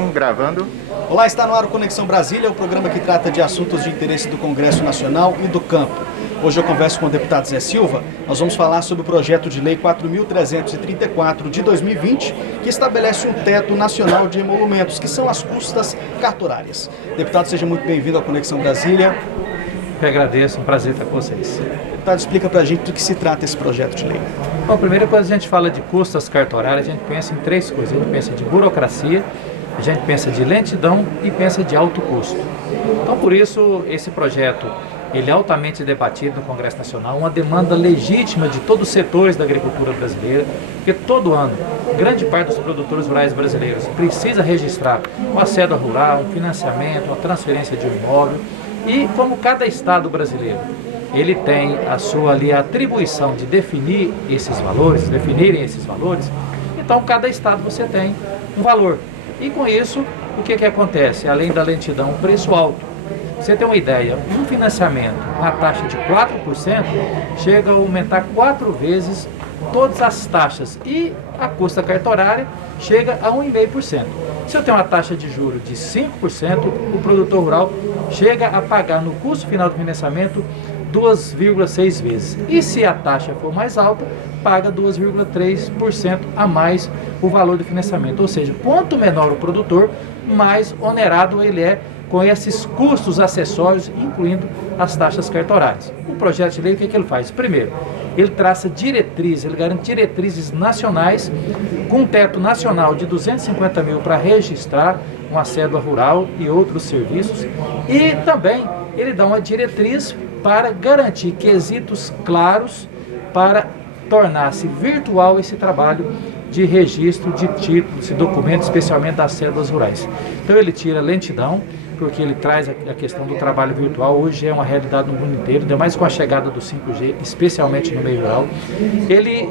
som gravando. Olá, está no ar o Conexão Brasília, o programa que trata de assuntos de interesse do Congresso Nacional e do campo. Hoje eu converso com o deputado Zé Silva. Nós vamos falar sobre o projeto de lei 4.334 de 2020, que estabelece um teto nacional de emolumentos, que são as custas cartorárias. Deputado, seja muito bem-vindo ao Conexão Brasília. Eu agradeço, um prazer estar com vocês. Deputado, explica pra gente do que se trata esse projeto de lei. Bom, primeiro, quando a gente fala de custas cartorárias, a gente pensa em três coisas. A gente pensa de burocracia, a gente pensa de lentidão e pensa de alto custo. Então, por isso, esse projeto ele é altamente debatido no Congresso Nacional, uma demanda legítima de todos os setores da agricultura brasileira, porque todo ano, grande parte dos produtores rurais brasileiros precisa registrar uma cédula rural, um financiamento, uma transferência de um imóvel, e como cada estado brasileiro ele tem a sua ali atribuição de definirem esses valores, então cada estado você tem um valor. E com isso, o que acontece? Além da lentidão, preço alto. Você tem uma ideia, um financiamento, uma taxa de 4%, chega a aumentar 4 vezes todas as taxas e a custa cartorária chega a 1,5%. Se eu tenho uma taxa de juros de 5%, o produtor rural chega a pagar no custo final do financiamento 2,6 vezes. E se a taxa for mais alta, paga 2,3% a mais o valor do financiamento. Ou seja, quanto menor o produtor, mais onerado ele é com esses custos acessórios, incluindo as taxas cartorárias. O projeto de lei, o que ele faz? Primeiro, ele traça diretrizes, ele garante diretrizes nacionais, com um teto nacional de 250 mil para registrar uma cédula rural e outros serviços, e também ele dá uma diretriz para garantir quesitos claros para tornar-se virtual esse trabalho de registro de títulos e documentos, especialmente das cédulas rurais. Então ele tira lentidão, porque ele traz a questão do trabalho virtual, hoje é uma realidade no mundo inteiro, ainda mais com a chegada do 5G, especialmente no meio rural. Ele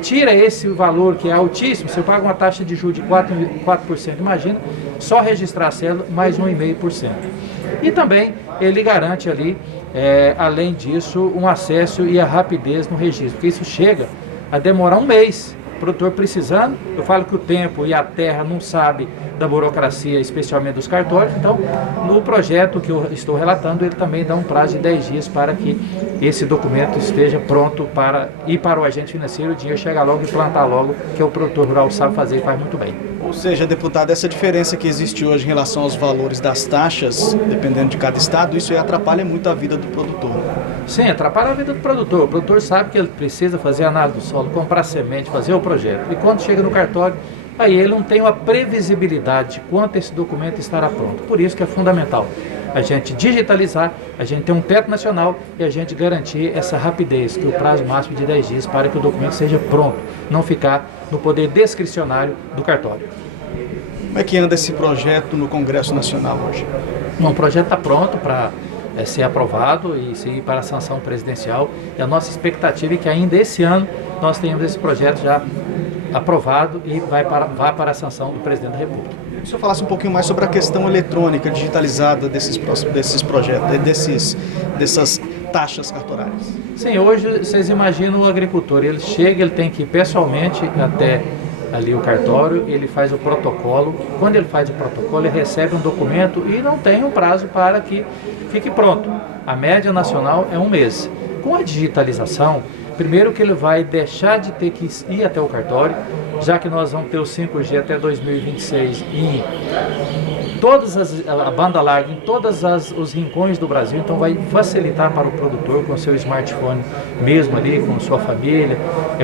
tira esse valor que é altíssimo, você paga uma taxa de juros de 4%, imagina, só registrar a cédula mais 1,5%. E também ele garante ali, além disso, um acesso e a rapidez no registro, porque isso chega a demorar um mês. O produtor precisando, eu falo que o tempo e a terra não sabe da burocracia, especialmente dos cartórios, então no projeto que eu estou relatando, ele também dá um prazo de 10 dias para que esse documento esteja pronto para ir para o agente financeiro, o dinheiro chegar logo e plantar logo, que o produtor rural sabe fazer e faz muito bem. Ou seja, deputado, essa diferença que existe hoje em relação aos valores das taxas, dependendo de cada estado, isso aí atrapalha muito a vida do produtor. Sim, atrapalha a vida do produtor. O produtor sabe que ele precisa fazer análise do solo, comprar semente, fazer o projeto. E quando chega no cartório, aí ele não tem uma previsibilidade de quanto esse documento estará pronto. Por isso que é fundamental a gente digitalizar, a gente ter um teto nacional e a gente garantir essa rapidez, que é o prazo máximo de 10 dias para que o documento seja pronto, não ficar no poder discricionário do cartório. Como é que anda esse projeto no Congresso Nacional hoje? Bom, o projeto está pronto para ser aprovado e ir para a sanção presidencial. E a nossa expectativa é que ainda esse ano nós tenhamos esse projeto já aprovado e vá para a sanção do presidente da República. Se eu falasse um pouquinho mais sobre a questão eletrônica digitalizada desses projetos, dessas taxas cartorárias. Sim, hoje vocês imaginam o agricultor, ele chega, ele tem que ir pessoalmente até ali o cartório, ele faz o protocolo. Quando ele faz o protocolo, ele recebe um documento e não tem um prazo para que fique pronto. A média nacional é um mês. Com a digitalização, primeiro que ele vai deixar de ter que ir até o cartório, já que nós vamos ter o 5G até 2026 em a banda larga em todos os rincões do Brasil, então vai facilitar para o produtor com seu smartphone mesmo ali, com sua família,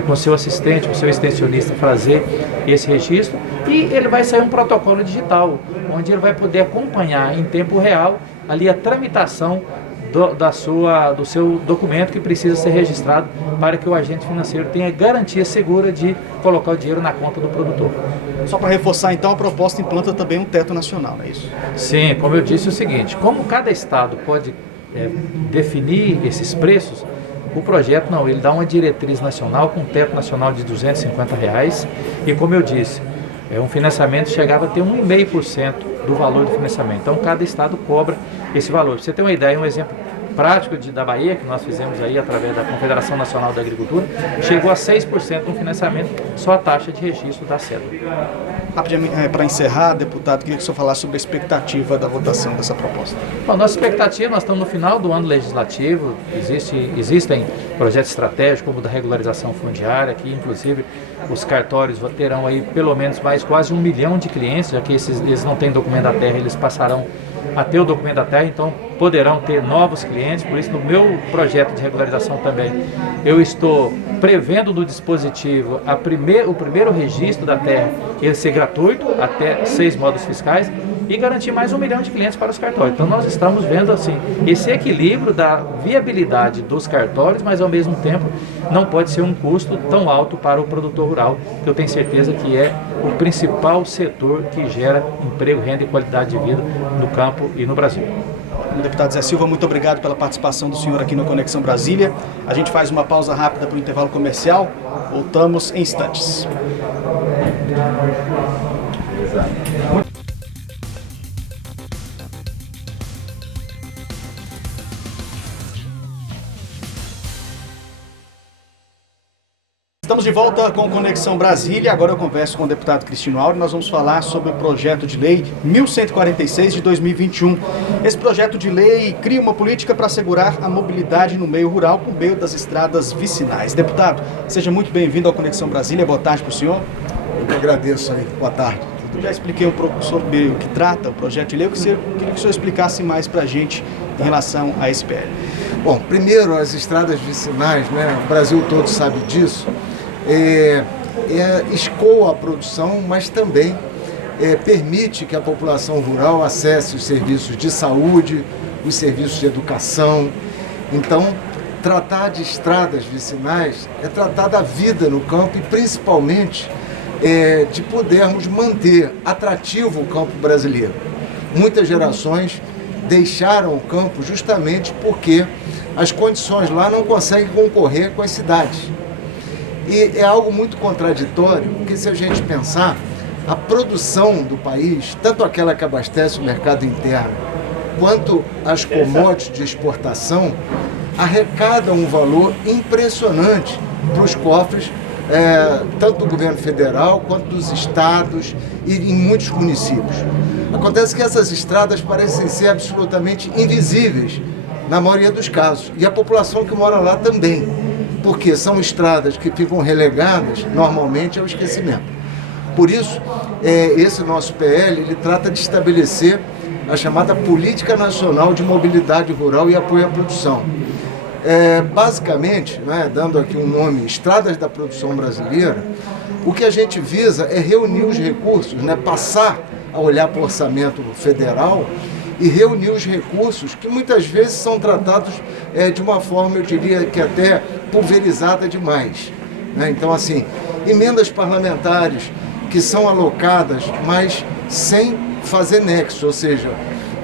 com seu assistente, com seu extensionista fazer esse registro, e ele vai sair um protocolo digital, onde ele vai poder acompanhar em tempo real ali a tramitação do seu documento que precisa ser registrado para que o agente financeiro tenha garantia segura de colocar o dinheiro na conta do produtor. Só para reforçar, então, a proposta implanta também um teto nacional, não é isso? Sim, como eu disse, é o seguinte, como cada estado pode definir esses preços, o projeto não, ele dá uma diretriz nacional com um teto nacional de R$250 e, como eu disse, um financiamento chegava a ter 1,5% do valor do financiamento. Então, cada estado cobra esse valor. Pra você ter uma ideia, um exemplo prático da Bahia, que nós fizemos aí através da Confederação Nacional da Agricultura, chegou a 6% no financiamento, só a taxa de registro da cédula. Rapidamente, para encerrar, deputado, queria que o senhor falasse sobre a expectativa da votação dessa proposta. Bom, nossa expectativa, nós estamos no final do ano legislativo, existem projetos estratégicos como o da regularização fundiária, que inclusive os cartórios terão aí pelo menos mais quase 1 milhão de clientes, já que eles não têm documento da terra, eles passarão a ter o documento da terra, então poderão ter novos clientes. Por isso, no meu projeto de regularização também, eu estou prevendo no dispositivo o primeiro registro da terra, ele ser gratuito, até 6 módulos fiscais, e garantir mais 1 milhão de clientes para os cartórios. Então nós estamos vendo assim, esse equilíbrio da viabilidade dos cartórios, mas ao mesmo tempo não pode ser um custo tão alto para o produtor rural, que eu tenho certeza que é o principal setor que gera emprego, renda e qualidade de vida no campo e no Brasil. Deputado Zé Silva, muito obrigado pela participação do senhor aqui no Conexão Brasília. A gente faz uma pausa rápida para o intervalo comercial. Voltamos em instantes. Estamos de volta com o Conexão Brasília. Agora eu converso com o deputado Cristino Auri. Nós vamos falar sobre o projeto de lei 1146 de 2021. Esse projeto de lei cria uma política para assegurar a mobilidade no meio rural por meio das estradas vicinais. Deputado, seja muito bem-vindo ao Conexão Brasília. Boa tarde para o senhor. Eu que agradeço aí. Boa tarde. Eu já expliquei um pouco sobre o que trata o projeto de lei. Eu queria que o senhor explicasse mais para a gente em relação a esse PL. Bom, primeiro as estradas vicinais, né? O Brasil todo sabe disso. Escoa a produção, mas também permite que a população rural acesse os serviços de saúde, os serviços de educação. Então, tratar de estradas vicinais é tratar da vida no campo e principalmente de podermos manter atrativo o campo brasileiro. Muitas gerações deixaram o campo justamente porque as condições lá não conseguem concorrer com as cidades. E é algo muito contraditório, porque se a gente pensar, a produção do país, tanto aquela que abastece o mercado interno, quanto as commodities de exportação, arrecadam um valor impressionante para os cofres, tanto do governo federal, quanto dos estados e em muitos municípios. Acontece que essas estradas parecem ser absolutamente invisíveis, na maioria dos casos, e a população que mora lá também. Porque são estradas que ficam relegadas normalmente ao esquecimento. Por isso, esse nosso PL, ele trata de estabelecer a chamada Política Nacional de Mobilidade Rural e Apoio à Produção. Basicamente, né, dando aqui um nome, Estradas da Produção Brasileira, o que a gente visa é reunir os recursos, né, passar a olhar para o orçamento federal e reunir os recursos que muitas vezes são tratados de uma forma, eu diria que até pulverizada demais, né? Então, assim, emendas parlamentares que são alocadas, mas sem fazer nexo, ou seja,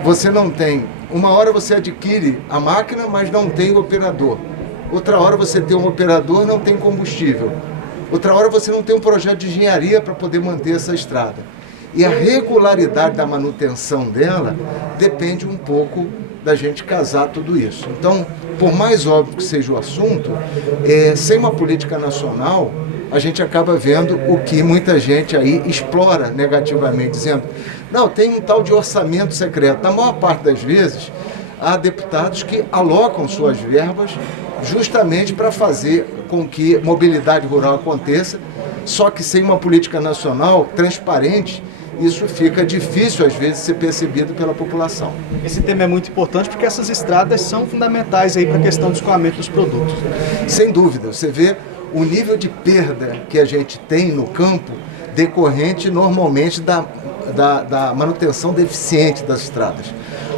você não tem, uma hora você adquire a máquina, mas não tem o operador. Outra hora você tem um operador, não tem combustível. Outra hora você não tem um projeto de engenharia para poder manter essa estrada. E a regularidade da manutenção dela depende um pouco da gente casar tudo isso. Então, por mais óbvio que seja o assunto, sem uma política nacional, a gente acaba vendo o que muita gente aí explora negativamente, dizendo, não, tem um tal de orçamento secreto. Na maior parte das vezes, há deputados que alocam suas verbas justamente para fazer com que mobilidade rural aconteça, só que sem uma política nacional transparente, isso fica difícil, às vezes, ser percebido pela população. Esse tema é muito importante porque essas estradas são fundamentais aí para a questão do escoamento dos produtos. Sem dúvida, você vê o nível de perda que a gente tem no campo decorrente, normalmente, da manutenção deficiente das estradas.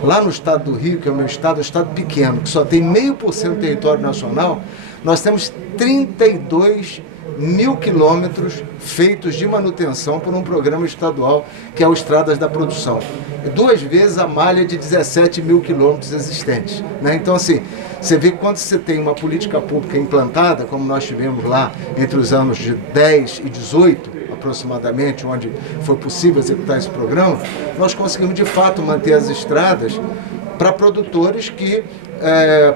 Lá no estado do Rio, que é o meu estado, um estado pequeno, que só tem 0,5% do território nacional, nós temos 32 mil quilômetros feitos de manutenção por um programa estadual, que é o Estradas da Produção. E 2 vezes a malha de 17 mil quilômetros existentes, né? Então, assim, você vê que quando você tem uma política pública implantada, como nós tivemos lá entre os anos de 10 e 18, aproximadamente, onde foi possível executar esse programa, nós conseguimos, de fato, manter as estradas para produtores que,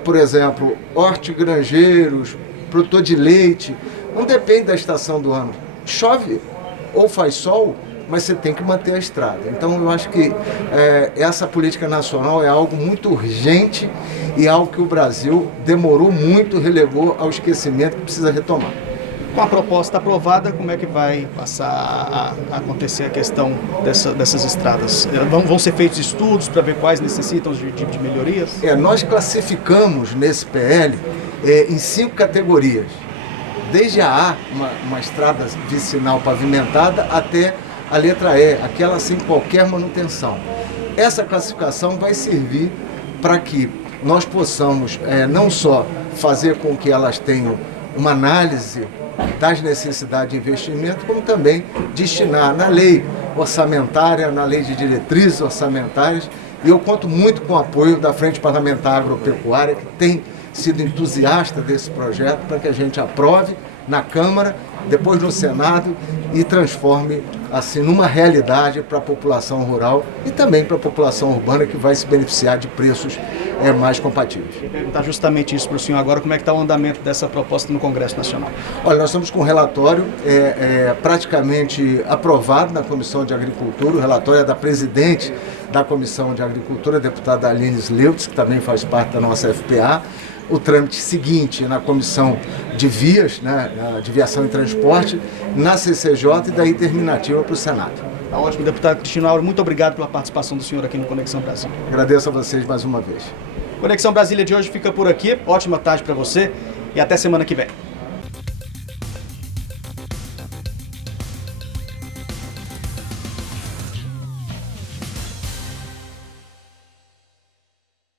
por exemplo, hortigranjeiros, produtor de leite, não depende da estação do ano. Chove ou faz sol, mas você tem que manter a estrada. Então eu acho que essa política nacional é algo muito urgente e algo que o Brasil demorou muito, relegou ao esquecimento, que precisa retomar. Com a proposta aprovada, como é que vai passar a acontecer a questão dessas estradas? Vão ser feitos estudos para ver quais necessitam de melhorias? Nós classificamos nesse PL em 5 categorias. Desde a uma estrada vicinal pavimentada, até a letra E, aquela sem qualquer manutenção. Essa classificação vai servir para que nós possamos não só fazer com que elas tenham uma análise das necessidades de investimento, como também destinar na lei orçamentária, na lei de diretrizes orçamentárias. E eu conto muito com o apoio da Frente Parlamentar Agropecuária, que tem sido entusiasta desse projeto, para que a gente aprove na Câmara, depois no Senado, e transforme assim numa realidade para a população rural e também para a população urbana, que vai se beneficiar de preços mais compatíveis. Eu vou perguntar justamente isso para o senhor agora, como é que está o andamento dessa proposta no Congresso Nacional? Olha, nós estamos com um relatório praticamente aprovado na Comissão de Agricultura. O relatório é da presidente da Comissão de Agricultura, a deputada Aline Sleutz, que também faz parte da nossa FPA. O trâmite seguinte na Comissão de Vias, de Viação e Transporte, na CCJ, e daí terminativa para o Senado. Tá ótimo, deputado Cristino Auro, muito obrigado pela participação do senhor aqui no Conexão Brasil. Agradeço a vocês mais uma vez. Conexão Brasília de hoje fica por aqui. Ótima tarde para você e até semana que vem.